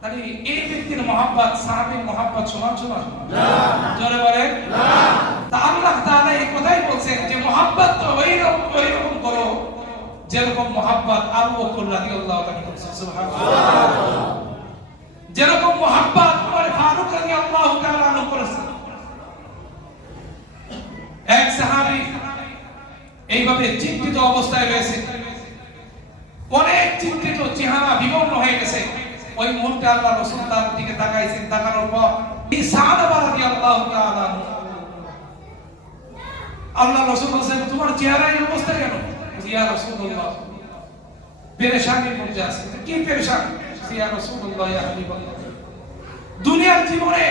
তাহলে এই ব্যক্তির মহব্বত সাহাবীর মহব্বত সমান সমান না, জোরে বলেন না। তা আল্লাহ তাআলা এই কথাই বলছেন যে মহব্বত তো ওইরকম করো যেরকম মহব্বত আবু বকর রাদিয়াল্লাহু তাআলা করেছেন। সুবহানাল্লাহ। যেরকম মহব্বত ওমর ফারুক রাদিয়াল্লাহু তাআলা করেছেন। এক সাহাবী এইভাবে চিন্তিত অবস্থায় রয়েছে, অনেক চিন্তিত, চেহারা বিবর্ণ হয়ে গেছে। ওই মুহূর্তে আল্লাহ রাসূল তার দিকে তাকাইছেন, তাকানোর পর সাহাবা রাদিয়াল্লাহু তাআলা আল্লাহ রাসূল বলেন, তোমার চেহারা এই অবস্থা কেন? ইয়া রাসূলুল্লাহ, পেরেশানির মধ্যে আছে। কি পেরেশান? ইয়া রাসূলুল্লাহ, ইয়া হাবিবাল্লাহ, দুনিয়ার জীবনে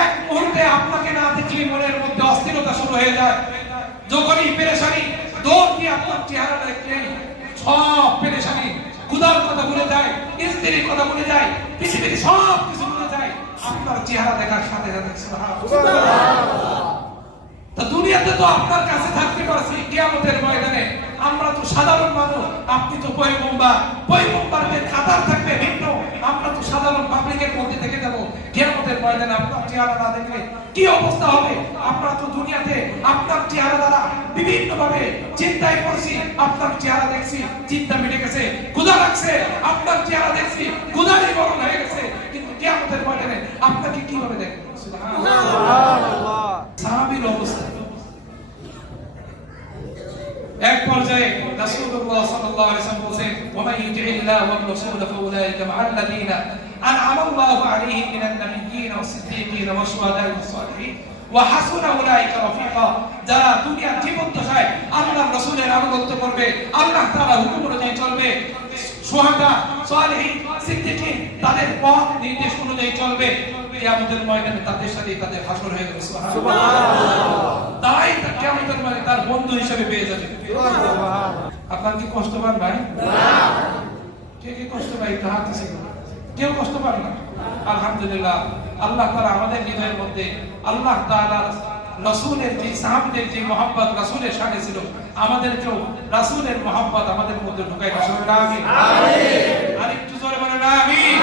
এক মুহূর্তে আপনাকে না দেখলে মনের মধ্যে অস্থিরতা শুরু হয়ে যায়। যখনই পেরেশানি দৌড় দিয়ে আপনার চেহারা দেখলেন, সব পেরেশানি, খুদার কথা ভুলে যায়, স্ত্রীর কথা ভুলে যায়, পৃথিবীর সব কিছু ভুলে যায় আপনার চেহারা দেখার সাথে সাথে। সুবহানাল্লাহ। তা দুনিয়াতে তো আপনার কাছে থাকতে পারছি, কিয়ামতের ময়দানে আমরা তো সাধারণ মানুষ, আপনি তো পয়গম্বরদের খাতার থাকবে ভিন্ন, আমরা তো সাধারণ পাবলিকের মধ্যে থেকে যাব। কিয়ামতের ময়দানে আপনার চেহারা না দেখলে কি অবস্থা হবে? আমরা তো দুনিয়াতে আপনার চেহারা দ্বারা বিভিন্ন ভাবে চিন্তায় পড়ছি, আপনার চেহারা দেখছি, চিন্তা মিটে গেছে, ক্ষুধা লাগছে, আপনার চেহারা দেখছি, ক্ষুধা নিবারণ হয়ে গেছে। কিন্তু কিয়ামতের ময়দানে আপনাকে কিভাবে দেখবেন? সুবহানাল্লাহ। সাহাবীর অবস্থা এক পর্যায়ে রাসূলুল্লাহ সাল্লাল্লাহু আলাইহি ওয়াসাল্লাম বলেন, ওয়া মান ইউতি'িল্লাহ ওয়া রাসূল ফাউলাইকা মা'আল্লাযীনা আন'আমা আল্লাহু আলাইহিম মিনান নাবিয়্যিন ওয়াস সিদ্দীকিন ওয়াশ শুহাদা'i ওয়াস সালিহিন ওয়া হাসুনা উলাইকা রাফিকা। যারা দুনিয়ার জীবন দশায় আল্লাহর রাসূলের আনুগত্য করবে, আল্লাহ তাআলার হুকুম অনুযায়ী চলবে, শুহাদা, সালিহিন, সিদ্দীকিন তাদের পথ নির্দেশ অনুযায়ী চলবে, কিয়ামতের ময়দানে তাদের সাথে তাদের হাসর হয়ে যাবে। সুবহানাল্লাহ। তাই কিয়ামতের ময়দানে তার বন্ধু হিসেবে পেয়ে যাবে। সুবহানাল্লাহ। আপনার কি কষ্ট পান ভাই? না। কে কে কষ্ট পায়? হাত আছে? কেউ কষ্ট পান না? আলহামদুলিল্লাহ। আল্লাহ তাআলা আমাদের হৃদয়ের মধ্যে আল্লাহ তাআলার রাসূলের যে সাহাবীদের যে মহব্বত রাসূলের সাথে ছিল, আমাদেরকেও রাসূলের মহব্বত আমাদের মধ্যে ঢুকায়। আমিন। আমিন। আরেকটু জোরে বলেন আমিন।